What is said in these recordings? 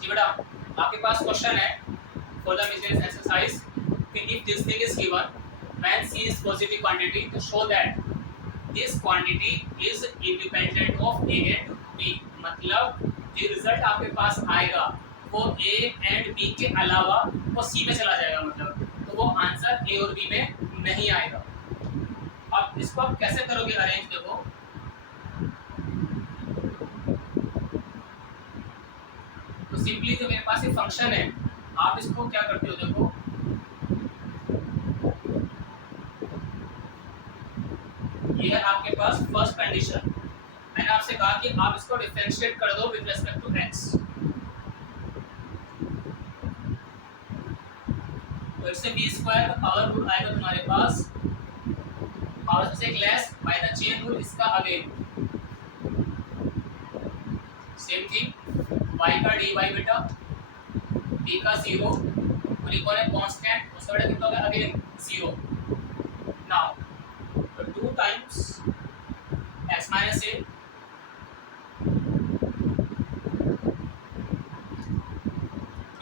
जी बेटा, आपके पास क्वेश्चन है फॉर द मिसलेनियस एक्सरसाइज कि if this thing is given when c is positive quantity to show that this quantity is independent of a and b, मतलब जो result आपके पास आएगा वो a एंड b के अलावा वो c में चला जाएगा, मतलब तो वो आंसर a और b में नहीं आएगा। अब इसको आप कैसे करोगे अरेंज, देखो तो सिंपली जो मेरे पास ये फंक्शन है आप इसको क्या करते हो, देखो ये है आपके पास फर्स्ट कंडीशन। मैंने आपसे कहा कि आप इसको डिफरेंशिएट कर दो विद रिस्पेक्ट टू x, तो इससे b स्क्वायर का पावर रूट आएगा तुम्हारे पास और से less by the chain rule, इसका अगेन सेम थिंग y का dy बेटा, b का 0 और इक्वल है कांस्टेंट, उसका बेटा कितना होगा अगेन 0। नाउ तो 2 times x minus a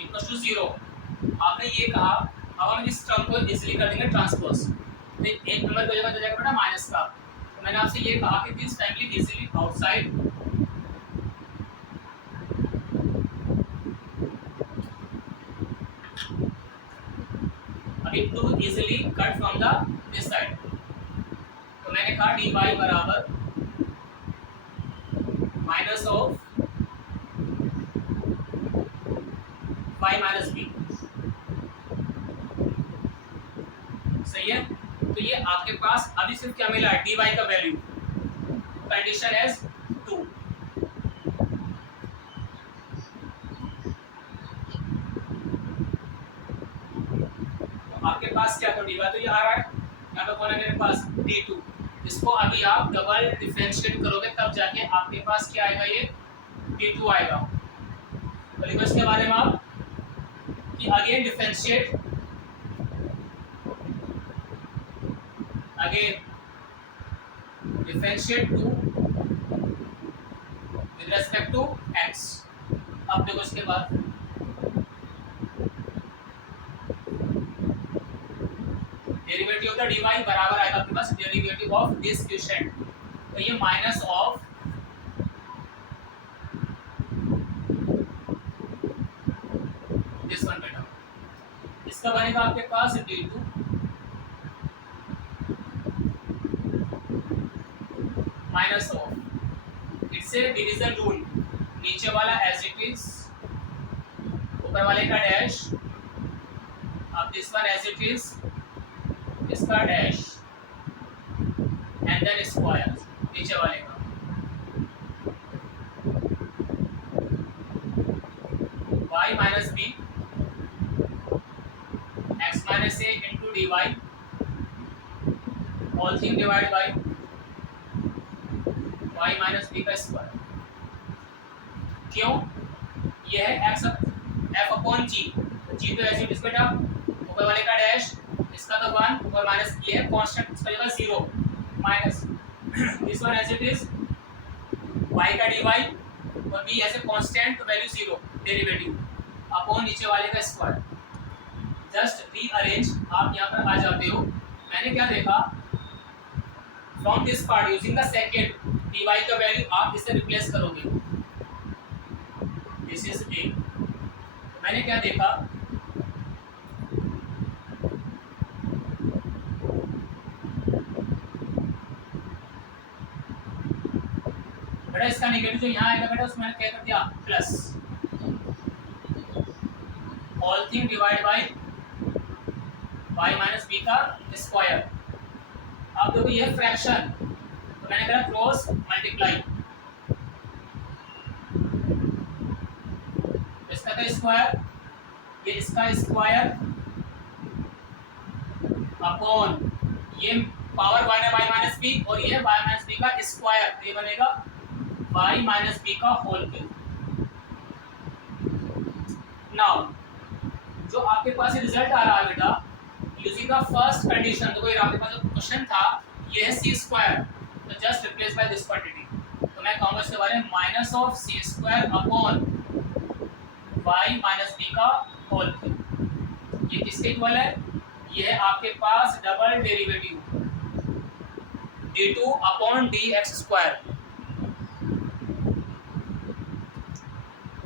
equal to 0। आपने ये कहा, अब हम इस टर्म को इजीली कर देंगे ट्रांसपोज, तो एक नंबर की जगह जाएगा बेटा माइनस का, तो मैंने आपसे ये कहा कि दिस फैमिली इजीली आउटसाइड अभी to easily cut from the this side, तो मैंने कहा dy बराबर minus of y minus b, सही है। तो ये आपके पास अभी सिर्फ क्या मिला है, dy का वैल्यू, कंडीशन एज 2। तो आपके पास क्या, तो dy तो ये आ रहा है, यहाँ पे कौन है मेरे पास d2, इसको अभी आप डबल डिफरेंशिएट करोगे तब जाके आपके पास क्या आएगा, ये d2 आएगा। तो लिखो इसके बारे में आप कि again differentiate, again differentiate 2 with respect to x। अब देखो इसके बाद डेरिवेटिव ऑफ द dy बराबर आएगा आपके पास डेरिवेटिव ऑफ दिस क्वोशिएंट, तो ये माइनस ऑफ दिस वन बेटा, इसका बनेगा आपके पास d2 माइनस ऑफ, इससे डिवीजन रूल, नीचे वाला एज इट इज, ऊपर वाले का डैश, अब this one as it is, इसका डैश एंड देन स्क्वायर नीचे वाले का, y minus b x minus a into d y, all thing divide by y minus b का स्क्वायर। क्यों, ये है x f upon g, g तो ऐसे इस बेटा, ऊपर वाले का डैश, इसका तो 1 और माइनस ये है कांस्टेंट, इसका जगह 0 minus this one as it is y का dy और b ऐसे कांस्टेंट, तो वैल्यू 0 डेरिवेटिव अपॉन नीचे वाले का स्क्वायर। जस्ट रीअरेंज, आप यहाँ पर आ जाते हो, मैंने क्या देखा from this part using the second dy का वैल्यू आप इसे रिप्लेस करोगे, दिस इज a, मैंने क्या देखा बेटा, इसका नेगेटिव जो यहाँ आएगा बेटा उसमें मैंने क्या कर दिया plus, all thing divide by y minus b का स्क्वायर। अब देखो ये फ्रैक्शन, तो मैंने करा क्रॉस मल्टीप्लाई, इसका का स्क्वायर, ये इसका स्क्वायर अपॉन ये पावर y है y माइनस बी और ये y माइनस बी का स्क्वायर, तो ये बनेगा y माइनस बी का होल क्यूब। नाउ जो आपके पास रिजल्ट आ रहा है बेटा यूजिंग द फर्स्ट कंडीशन, तो कोई आपके पास जो क्वेश्चन था ये है सी स्क्वायर, तो just replace by this quantity, तो मैं कहूँगा इसके बारे में minus of c square upon y minus b का होल क्यूब। ये किसके इक्वल है? ये है आपके पास double derivative d2 upon dx²।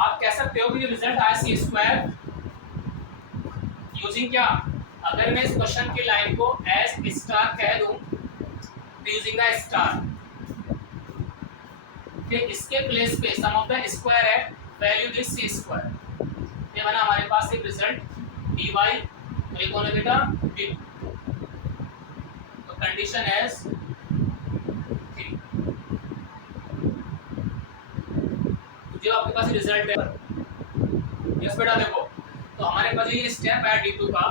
आप कह सकते हो कि जो रिजल्ट आया c² यूजिंग क्या, अगर मैं इस क्वेश्चन की लाइन को एज स्टार कह दूं तो यूजिंग द स्टार, फिर इसके प्लेस पे सम ऑफ द स्क्वायर है, वैल्यू दिस c²। ये बना हमारे पास एक रिजल्ट dy और एक कौन है बेटा d2। तो कंडीशन एज 3। जो आपके पास रिजल्ट है यस बेटा देखो, तो हमारे पास ये स्टेप है d2 का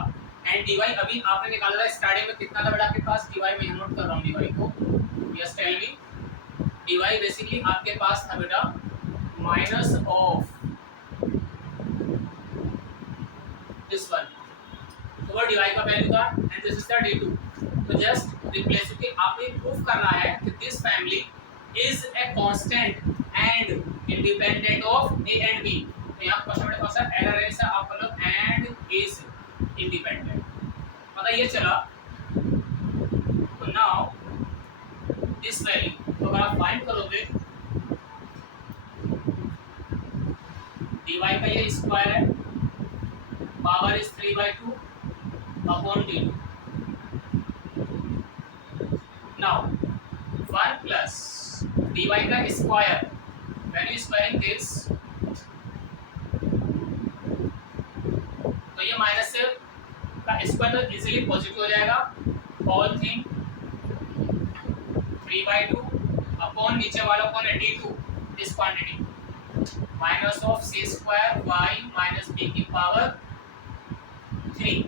एंड dy अभी आपने निकाला था स्टार्टिंग में कितना था बेटा आपके पास dy, में यहाँ नोट कर रहा हूँ dy को। Yes tell me, dy basically आपके पास था बेटा माइनस ऑफ दिस वन, तो वो dy का वैल्यू था and this is the d2। तो जस्ट रिप्लेस इट, आपको प्रूफ करना है कि this family is a constant and independent of a and b। तो यहाँ क्वेश्चन में कौन सा एरर है, ऐसा आप बोलो एंड इज इंडिपेंडेंट, पता ये चला। तो नाउ दिस वैल्यू तो अगर आप फाइंड करोगे dy का ये स्क्वायर है, power is 3/2 upon d2। Now 1 plus dy का square, when you squaring this तो ये माइनस से का स्क्वायर तो इजीली पॉजिटिव हो जाएगा, ऑल थिंग 3/2 अपॉन नीचे वाला कौन है d2, this quantity minus of c² y minus b की पावर 3।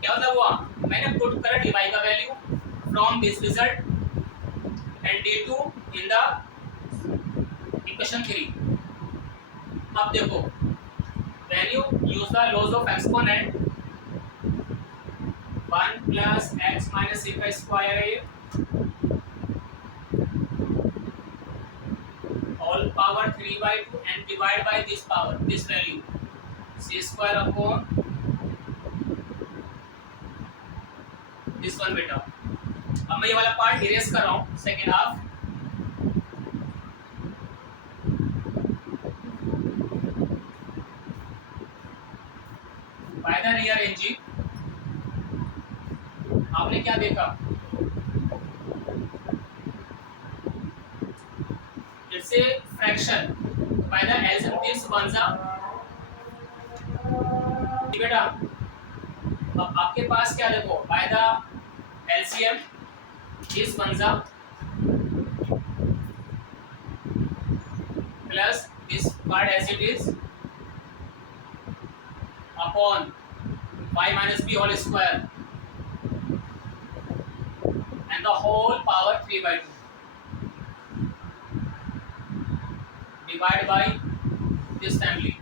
क्या मतलब हुआ, मैंने पुट करा dy का value from this result and d2 in the equation 3। अब देखो when you use the laws of exponent 1 plus x minus c का स्क्वायर है ये, all power 3/2 and divide by this power, this value c² upon this one बेटा। अब मैं ये वाला पार्ट इरेज कर रहा हूँ second half. By the rearranging आपने क्या देखा, it's a fraction by the LCM this ones बेटा। अब आपके पास क्या देखो, by the LCM this ones plus this part as it is upon y minus b whole square and the whole power 3/2 divided by this family।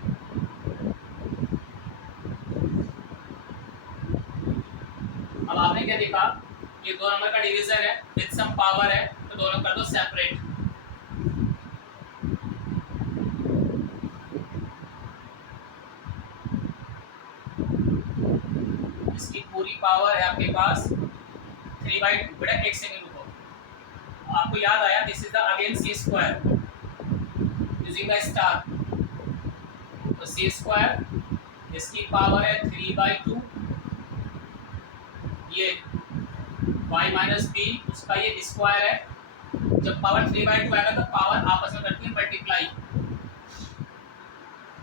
अब आपने क्या देखा, ये 2 नंबर का डिवीजन है विद सम पावर है, तो दोनों कर दो सेपरेट। इसकी पूरी पावर है आपके पास 3/2। बेटा एक सेकंड रुको, आपको याद आया this is the again c² using the star, तो c² इसकी पावर है 3/2, ये y माइनस b उसका ये स्क्वायर है। जब पावर 3/2 आएगा तो पावर आपस में करती है multiply,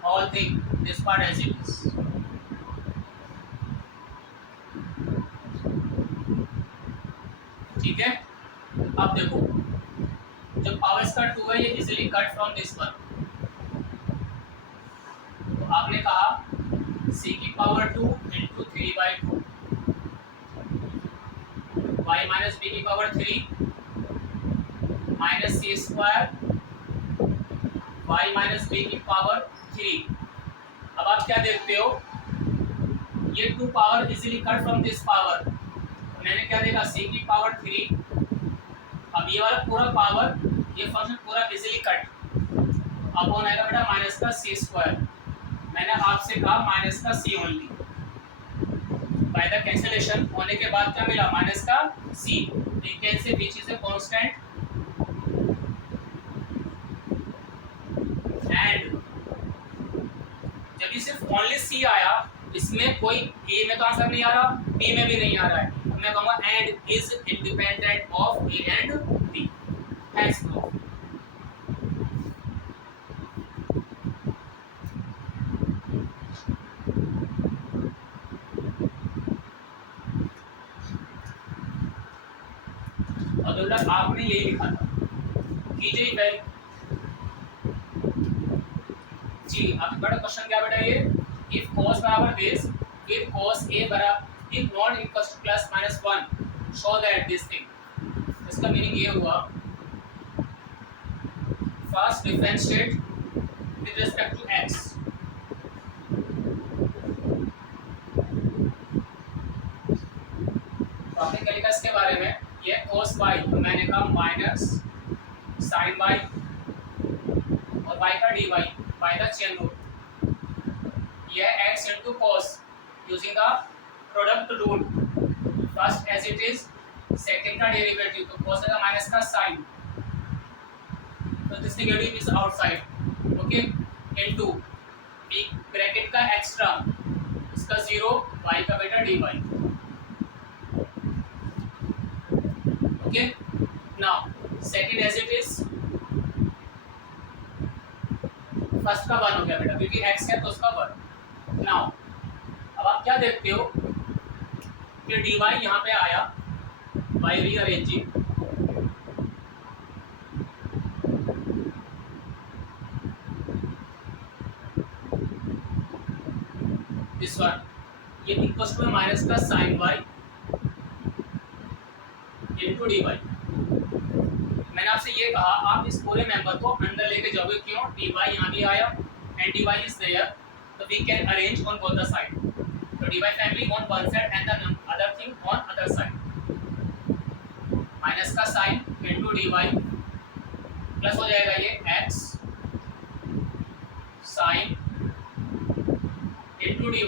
all thing this part as it is. ठीक है, अब देखो जब पावर इसका 2 है ये easily cut from this one, तो आपने कहा c की power 2 into 3/2 y minus b की power 3 minus c² y minus b की पावर 3। अब आप क्या देखते हो, ये 2 power easily cut from this power, तो मैंने क्या देखा c की पावर 3। अब ये वाला पूरा पावर ये फंक्शन पूरा इजीली कट, अपॉन आएगा बेटा माइनस का सी स्क्वायर। मैंने आपसे कहा माइनस का सी ओनली। बाय द कैंसिलेशन होने के बाद क्या मिला, माइनस का सी। You can say which is a constant and जब ये सिर्फ ओनली सी आया, इसमें कोई ए में तो आंसर नहीं आ रहा, बी में भी नहीं आ रहा है, तो मैं कहूंगा and is independent of a and b. Thanks bro. और आपने यही लिखा था, कीजिए पहले जी। अब बड़ा क्वेश्चन क्या बेटा ये, इफ cos बराबर दिस, if cos a बराबर if not equals to plus minus 1 show that this thing। इसका मीनिंग ये हुआ, first differentiate with respect to x। तो आपने क्या लिखा इसके बारे में, ये cos y, तो मैंने कहा माइनस sin y और y का dy by the chain rule. यह x into cos using the product rule, first as it is, second का डेरिवेटिव, तो cos का माइनस का sin, तो this negative is outside, okay, into b bracket का extra, इसका 0 y का बेटा dy, okay. Now second as it is, first का 1 हो गया बेटा क्योंकि x है तो उसका 1। नाउ अब आप क्या देखते हो कि dy यहाँ पे आया बाय रीअरेंजिंग, दिस वन, ये इक्वल्स टू माइनस का sin y इनटू dy। मैंने आपसे ये कहा आप इस पूरे मेंबर को अंदर लेके जाओगे, क्यों, dy यहाँ भी आया and dy is there, so we can arrange on both the side, so dy family on one side and the other thing on other side, minus का sin into dy प्लस हो जाएगा ये x sin into dy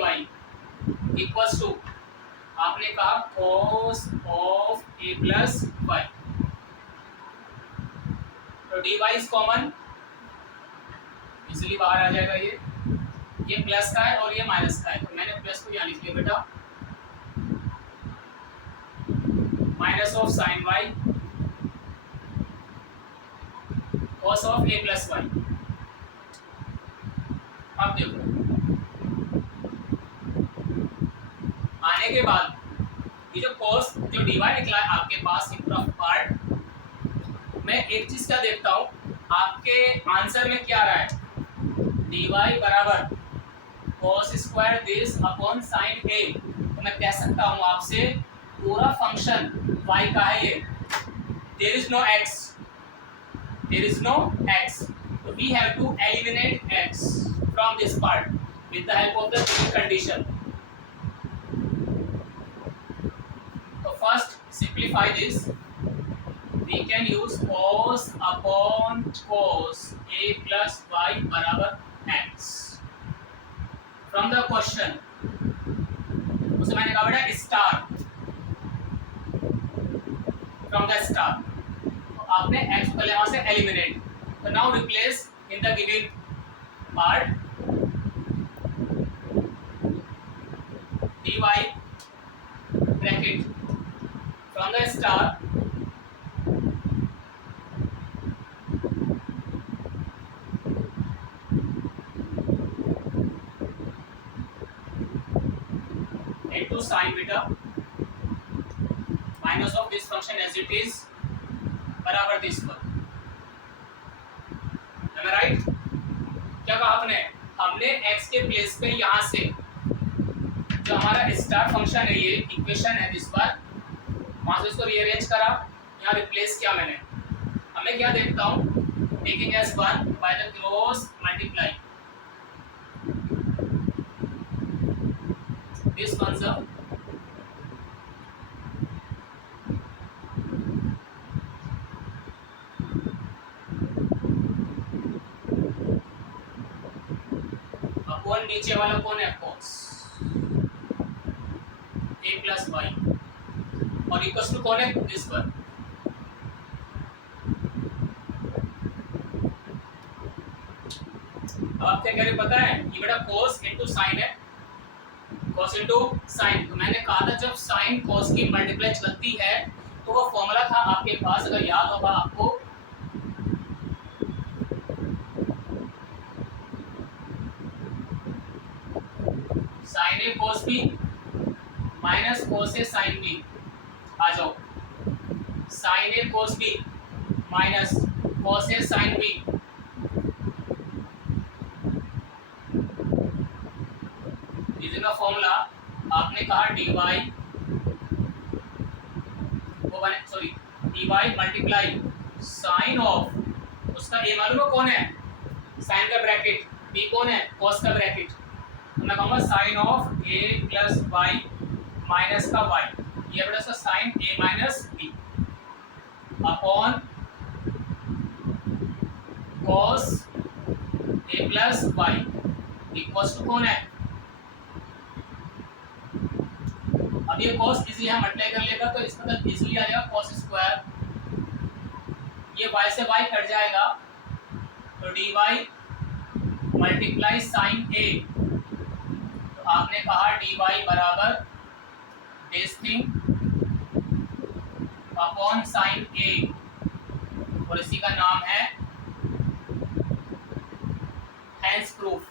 equals to, आपने कहा cos of a plus y, तो dy is common, इसलिए बाहर आ जाएगा ये प्लस का है और ये माइनस का है, तो मैंने प्लस को यहाँ लिख लिया बेटा, minus of sine y cos of a plus y। अब देखो आने के बाद ये जो cos जो dy निकला है आपके पास इन पूरा पार्ट, मैं एक चीज क्या देखता हूँ आपके आंसर में क्या आ रहा है, dy बराबर cos square this upon sin a, तो मैं कह सकता हूँ आपसे पूरा फंक्शन y का है ये, there is no x, so we have to eliminate x from this part with the help of the condition। So first simplify this, we can use cos upon cos a plus y बराबर x from the question, उसे मैंने कहा बेटा star, from the star, तो आपने x को पहले वहां से एलिमिनेट, तो now replace in the given part dy bracket from the star into sin beta minus of this function as it is बराबर दिस पर। Am I right? क्या कहा आपने, हमने x के प्लेस पे यहाँ से जो हमारा स्टार फंक्शन है ये इक्वेशन है दिस पर, वहां से इसको रीअरेंज करा, यहाँ रिप्लेस किया मैंने। अब मैं क्या देखता हूँ, taking as 1 by the cross multiply this function, कौन नीचे वाला कौन है, cos a प्लस वाई और इक्वल टू कौन है, इस पर। अब आप क्या कह रहे पता है, ये बेटा cos इंटू साइन है, cos इंटू साइन। तो मैंने कहा था जब साइन cos की मल्टीप्लाई चलती है तो वो फॉर्मूला था आपके पास, अगर याद होगा आपको, sine A cos B minus cos A sine B. आ जाओ, sine A cos B minus cos A sine B. का फॉर्मूला आपने कहा dy वो बने, sorry dy multiply sine of, उसका a मालूम है कौन है, साइन का ब्रैकेट, b कौन है, cos का ब्रैकेट। तो मैं कहूँगा sine of a plus Y minus का y, ये बेटा उसका sine a minus b upon cos a plus Y equals to कौन है, अब ये cos इजी है मल्टीप्लाई कर लेगा तो इसका मतलब इजीली आ जाएगा cos स्क्वायर, ये y से y कट जाएगा तो dy मल्टीप्लाई साइन a। तो आपने कहा dy बराबर base thing upon sine a और इसी का नाम है हैंस प्रूफ।